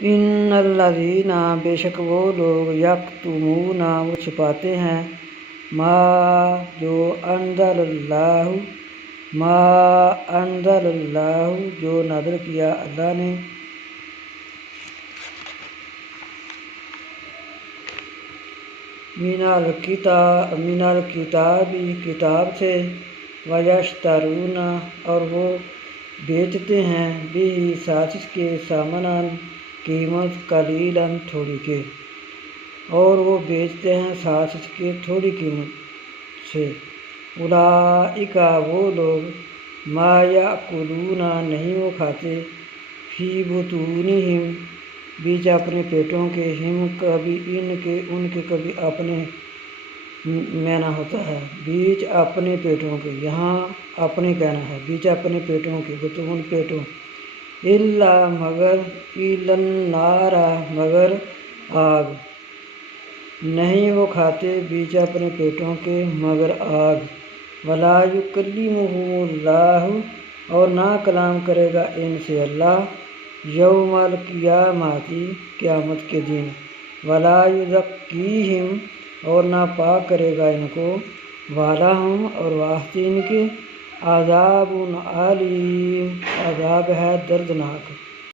ان الذین بے شک وہ لوگ یکتمون وہ چھپاتے ہیں ما جو انزل اللہ جو نازل کیا اللہ نے من الکتاب کتاب سے ویشترون اور وہ بیچتے ہیں بھی ساتھ اس کے ثمناً قیمت قلیلاً تھوڑی کے، اور وہ بیچتے ہیں ساتھ اس کے تھوڑی قیمت سے۔ اولئک وہ لوگ ما یاکلون نہیں وہ کھاتے فی بطونہم بیچ اپنے پیٹوں کے، ہم کبھی ان کے کبھی اپنے مینا ہوتا ہے بیچ اپنے پیٹوں کے، یہاں اپنے کہنا ہے بیچ اپنے پیٹوں کے، بطون پیٹوں، الا مگر النار مگر آگ، نہیں وہ کھاتے بیچ اپنے پیٹوں کے مگر آگ۔ ولا یکلمہم اللہ اور نہ کلام کرے گا ان سے اللہ یوم القیامت قیامت کے دن، ولا یزکیہم اور نہ پاک کرے گا ان کو، ولہم اور واسطے ان کے عذاب علیم عذاب ہے دردناک۔